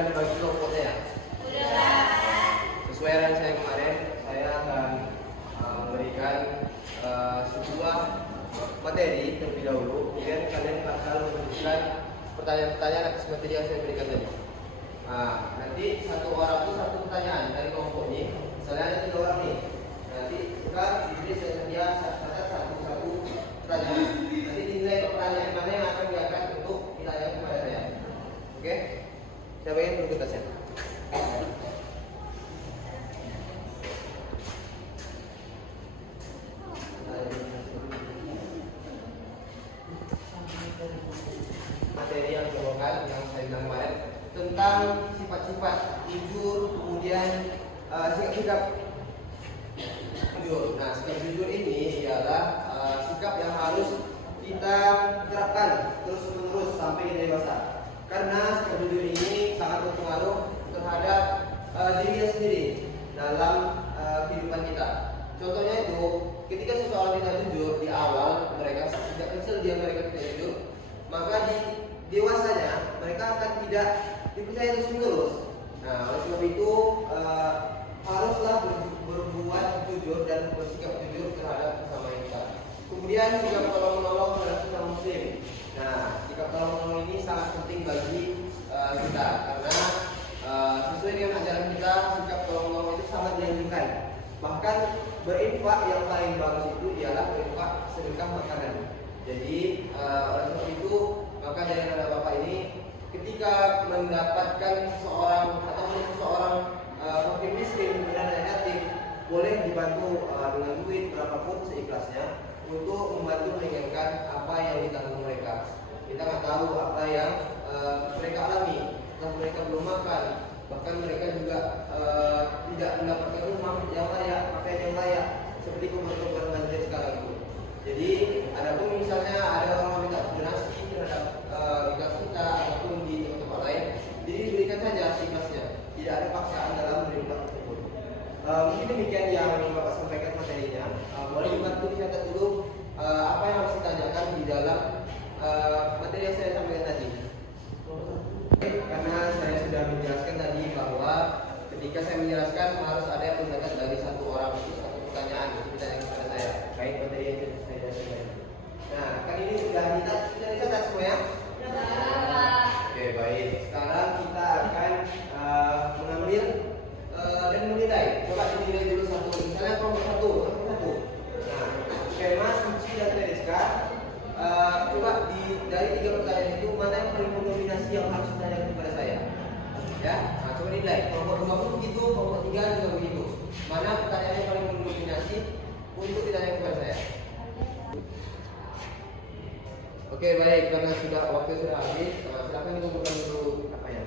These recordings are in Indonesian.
sudah dibagi kelompoknya ya? Sudah. Sesuai arahan saya kemarin, saya akan memberikan sebuah materi terlebih dahulu. Kemudian kalian bakal menunjukkan pertanyaan-pertanyaan atas materi yang saya berikan tadi. Nanti satu orang itu satu pertanyaan dari kelompok ini. Misalnya ada 3 orang nih. Nanti kita diberi sedia satu pertanyaan. Nanti dinilai pertanyaan mana yang akan diangkat untuk ditanyakan kepada saya. Oke? Siapa yang perlu kertasnya? Materi yang dibawakan yang saya bilang kemarin tentang sifat-sifat jujur, kemudian sikap-sikap jujur. Nah, sikap jujur ini ialah sikap yang harus kita terapkan terus-menerus sampai dewasa. Karena sikap jujur ini sangat berpengaruh terhadap dirinya sendiri dalam kehidupan kita. Contohnya itu, ketika seseorang tidak jujur di awal, mereka sejak kecil mereka tidak jujur, maka di dewasanya mereka akan tidak dipercaya terus-menerus. Nah, oleh sebab itu haruslah berbuat jujur dan bersikap jujur terhadap sesama kita. Kemudian sikap tolong-menolong terhadap sesama muslim. Nah, sikap tolong-menolong ini sangat penting bagi kita karena sesuai dengan ajaran kita, sikap tolong-menolong itu sangat dianjurkan. Bahkan berinfak yang paling bagus itu ialah berinfak sedekah makanan. Jadi oleh sebab itu maka dari anak bapak ini ketika mendapatkan seseorang atau seseorang fakir miskin dan yatim boleh dibantu dengan duit berapapun seikhlasnya untuk membantu meringankan apa yang ditanggung mereka. Kita nggak tahu apa yang mereka alami, dan mereka belum makan, bahkan mereka juga tidak mendapatkan rumah yang layak, pakaian yang layak seperti korban banjir sekarang itu. Jadi adapun misalnya ada orang minta donasi terhadap ikhlas kita ataupun di tempat lain, jadi diberikan saja seikhlasnya, tidak ada paksaan dalam menerima tersebut. Mungkin demikian yang Bapak sampaikan materinya. Boleh dibantu dicatat dulu apa yang harus ditanyakan di dalam materi yang saya sampaikan tadi. Karena saya sudah menjelaskan tadi bahwa ketika saya menjelaskan harus ada yang mencatat dari satu orang itu satu pertanyaan ditanyakan kepada saya baik materi yang saya jelaskan. Nah, kan ini sudah dicatat semua ya? Oke, baik. Sekarang kita akan mengambil dan menilai. Coba dinilai dulu satu. Misalnya kelompok satu. Nah, skema Suci dan Tereska. Coba dari 3 pertanyaan itu mana yang paling mendominasi yang harus ditanyakan kepada saya? Ya, nah, coba dinilai. Kelompok 2 pun begitu, kelompok 3 juga begitu. Mana pertanyaan yang paling mendominasi untuk ditanyakan kepada saya? Oke, baik. Karena waktu sudah habis, silakan dikumpulkan dulu apa ya?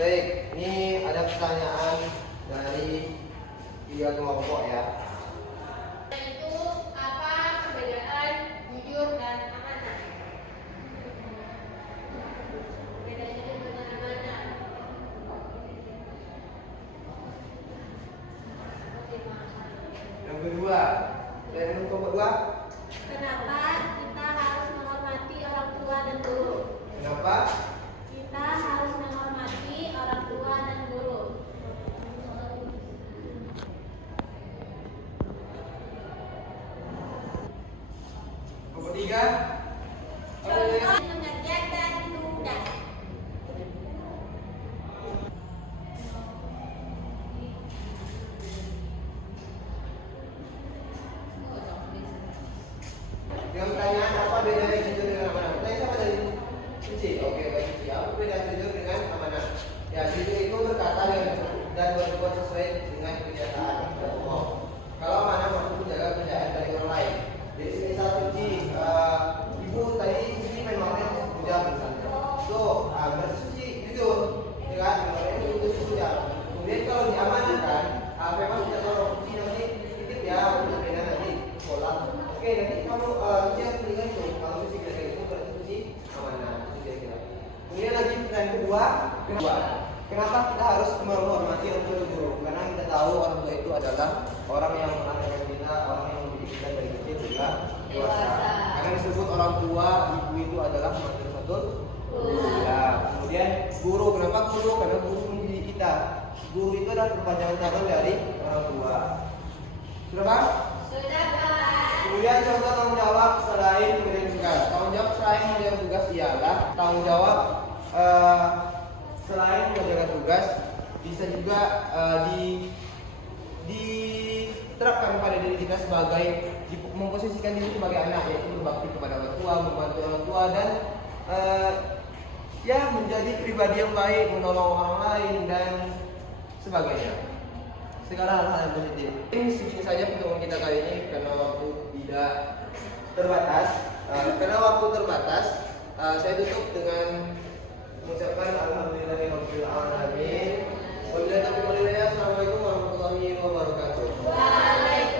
Baik, ini ada pertanyaan dari 3 kelompok ya. Itu apa perbedaan jujur dan amanah? Bedanya jujur dan amanah. Yang kedua, dari kelompok 2. Kenapa kita harus menghormati orang tua dan guru? Kenapa? Kita harus menghormati orang tua dan guru. Kelompok 3. Contoh mengerjakan tugas. Yang pertanyaan apa bedanya jujur dengan amanah? Pertanyaan siapa tadi? Suci. Oke, baik Suci. Apa beda jujur dengan amanah? Ya, jujur itu berkata dan berbuat sesuai dengan kenyataan dan bohong. Kalau amanah mampu menjaga kepercayaan dari orang lain. Jadi misal Suci, ibu tadi Suci main warnet 1 jam misalnya. Tuh, berarti Suci jujur, ya kan? Warnetnya jujur 1 jam. Kemudian kalau diamanahkan, memang tidak tahu Suci nanti titip ya untuk rena nanti sekolah. Oke, nanti kamu Suci harus berikan itu. Kalau Suci kira-kira itu berarti Suci amanah. Kira-kira. Kemudian lagi pertanyaan kedua, kenapa kita harus menghormati orang tua dan guru? Karena kita tahu tahu orang tua itu adalah orang yang mengajarkan kita, orang yang mendidik kita dari kecil hingga dewasa. Karena disebut orang tua, ibu itu adalah madrasatul ula. Kemudian guru, kenapa guru? Karena guru mendidik kita. Guru itu adalah perpanjangan tangan dari orang tua. Sudah Pak? Sudah, Pak. Kemudian contoh tanggung jawab selain kemudian tugas. Tanggung jawab selain mengerjakan tugas ialah tanggung jawab selain mengerjakan tugas bisa juga diterapkan pada diri kita sebagai memposisikan diri sebagai anak, yaitu berbakti kepada orang tua, membantu orang tua, dan ya menjadi pribadi yang baik, menolong orang lain dan sebagainya. Segala hal-hal yang positif. Ini segini saja pertemuan kita kali ini karena waktu tidak terbatas. Saya tutup dengan mengucapkan alhamdulillahirabbil alamin. Wabillahi taufiq wal hidayah. Assalamualaikum warahmatullahi wabarakatuh. Waalaikumsalam.